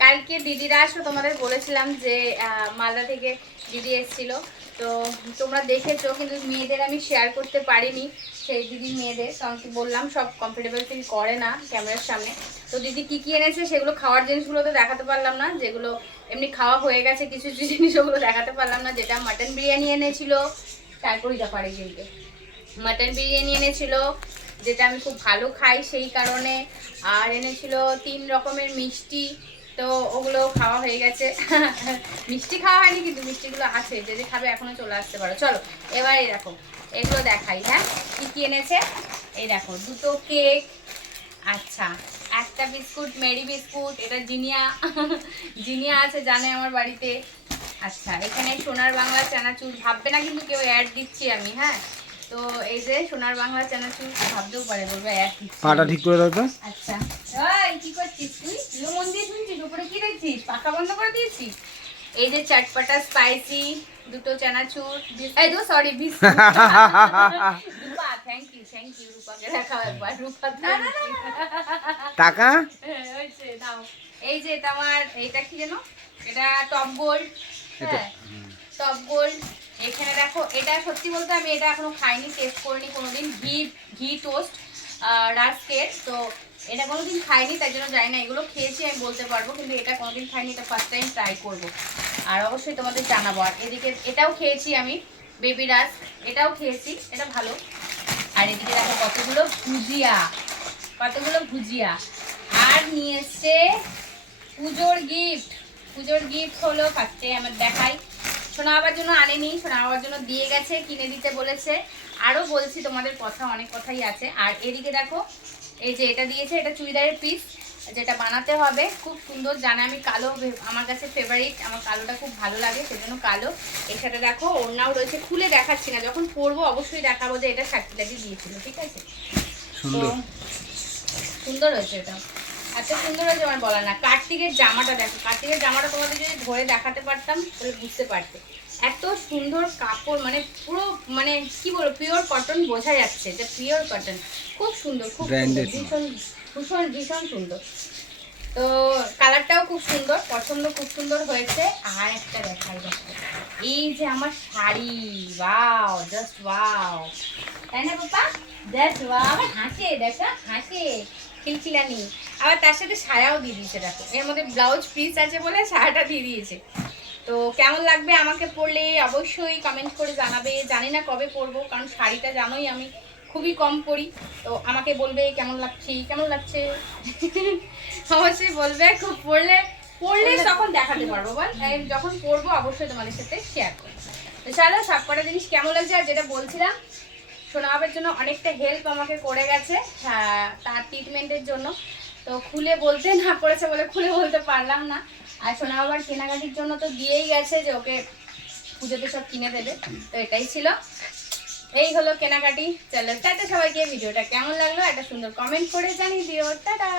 কালকে দিদিরা আসো, তোমাদের বলেছিলাম যে মালদা থেকে দিদি এসেছিল, তো তোমরা দেখেছো, কিন্তু মেয়েদের আমি শেয়ার করতে পারিনি, সেই দিদির মেয়েদের, কারণ কি বললাম সব কমফোর্টেবল ফিল করে না ক্যামেরার সামনে। তো দিদি কি কি এনেছে সেগুলো খাওয়ার জিনিসগুলো তো দেখাতে পারলাম না, যেগুলো এমনি খাওয়া হয়ে গেছে কিছু কিছু জিনিস, ওগুলো দেখাতে পারলাম না। যেটা মাটন বিরিয়ানি এনেছিল, তারপরই দেখো আরেকজনকে মাটন বিরিয়ানি এনেছিল, যেটা আমি খুব ভালো খাই সেই কারণে। আর এনেছিল 3 রকমের মিষ্টি, তো ওগুলো খাওয়া হয়ে গেছে। মিষ্টি খাওয়া হয়নি, কিন্তু মিষ্টিগুলো আছে, যদি খাবে এখনো চলে আসতে পারো। চলো এবার এই দেখো এগুলো দেখাই। হ্যাঁ, কি কি এনেছে এই দেখো, 2টো কেক, আচ্ছা একটা বিস্কুট, মেরি বিস্কুট, এটা জিনিয়া জিনিয়া আছে জানে আমার বাড়িতে। আচ্ছা এখানে সোনার বাংলা চানাচুর, ভাববে না কিন্তু কেউ অ্যাড দিচ্ছি আমি। হ্যাঁ, তো এই যে সোনার বাংলা চানাচুর, ভাবতেও পারে, বলবে অ্যাড দিচ্ছি। পাটা ঠিক করে দাও তো। আচ্ছা এই কি করছিস তুই? মন দিয়ে শুনছিস, উপরে কি দেখছিস? পাখা বন্ধ করে দিয়েছিস? এই যে চটপটা স্পাইসি 2টো চানাচুর, এই তো sorry biscuit. Rupa thank you রূপাকে দেখাও একবার। রূপা না না টাকা হয়েছে দাও। এই যে তোমার এইটা কি জানো, এটা টপ গোল্ড। হ্যাঁ টপ গোল্ড। এখানে দেখো, এটা সত্যি বলতে আমি এটা এখনো খাইনি, টেস্ট করিনি কোনোদিন। ঘি টোস্ট রাস্কের, তো এটা কোনোদিন খাইনি, তাই জন্য জানি না। এগুলো খেয়েছি আমি বলতে পারবো, কিন্তু এটা কোনোদিন খাইনি, এটা ফার্স্ট টাইম ট্রাই করবো, আর অবশ্যই তোমাদের জানাবো। আর এদিকে এটাও খেয়েছি আমি, বেবি রাস্ক, এটাও খেয়েছি, এটা ভালো। আর এদিকে দেখো কতগুলো ভুজিয়া। আর নিয়ে এসছে পুজোর গিফট হলো, ফার্স্টে আমার দেখাই। সোনা বাবার জন্য আনেনি, সোনা বাবার জন্য দিয়ে গেছে, কিনে দিতে বলেছে। আরও বলছি তোমাদের কথা, অনেক কথাই আছে। আর এদিকে দেখো এই যে এটা দিয়েছে, এটা চুড়িদারের পিস, যেটা বানাতে হবে, খুব সুন্দর। জানে আমি কালো আমার কাছে ফেভারিট, আমার কালোটা খুব ভালো লাগে, সেজন্য কালো। এর সাথে দেখো ওড়নাও রয়েছে, খুলে দেখাচ্ছি না, যখন পরবো অবশ্যই দেখাবো যে এটা সাকিলাদি দিয়েছিল, ঠিক আছে? তো সুন্দর হয়েছে, এটা এত সুন্দর হয়েছে আমার বলার না। কার্তিকের জামাটা দেখো, কার্তিকের জামাটা তোমাদের যদি ধরে দেখাতে পারতাম তাহলে বুঝতে পারতে, এত সুন্দর কাপড়, মানে পুরো মানে কি বলবো, পিওর কটন, বোঝা যাচ্ছে যে পিওর কটন, খুব সুন্দর, খুব সুন্দর, ভীষণ সুন্দর। তো কালারটাও খুব সুন্দর, পছন্দ খুব সুন্দর হয়েছে। আর একটা দেখাই দেখো, এই যে আমার শাড়ি, ওয়াও, জাস্ট ওয়াও, তাই না পাপা? জাস্ট ওয়াও, আবার হাসে, দেখো হাসে খিলখিলানি। আবার তার সাথে সায়াও দিয়ে দিয়েছে, দেখো এর মধ্যে ব্লাউজ পিস আছে বলে সায়াটা দিয়ে দিয়েছে। তো কেমন লাগবে আমাকে পরলে অবশ্যই কমেন্ট করে জানাবে। জানি না কবে পরবো, কারণ শাড়িটা জানোই আমি খুবই কম পরি, তো আমাকে বলবে কেমন লাগছে অবশ্যই বলবে। খুব পরলে তখন দেখাতে পারবো, বল যখন পরবো অবশ্যই তোমাদের সাথে শেয়ার করবো। তো চলো, সবকটা জিনিস কেমন লাগছে। আর যেটা বলছিলাম, সোনাবাবের জন্য অনেকটা হেল্প আমাকে করে গেছে তার ট্রিটমেন্টের জন্য, তো খুলে বলতে না করেছে বলে খুলে বলতে পারলাম না। আর সোনাবাবার কেনাকাটির জন্য তো দিয়েই গেছে যে ওকে পুজোতে সব কিনে দেবে, তো এটাই ছিল, এই হলো কেনাকাটি। চলো টাটা সবাইকে, ভিডিওটা কেমন লাগলো একটা সুন্দর কমেন্ট করে জানিয়ে দিও। টাটা।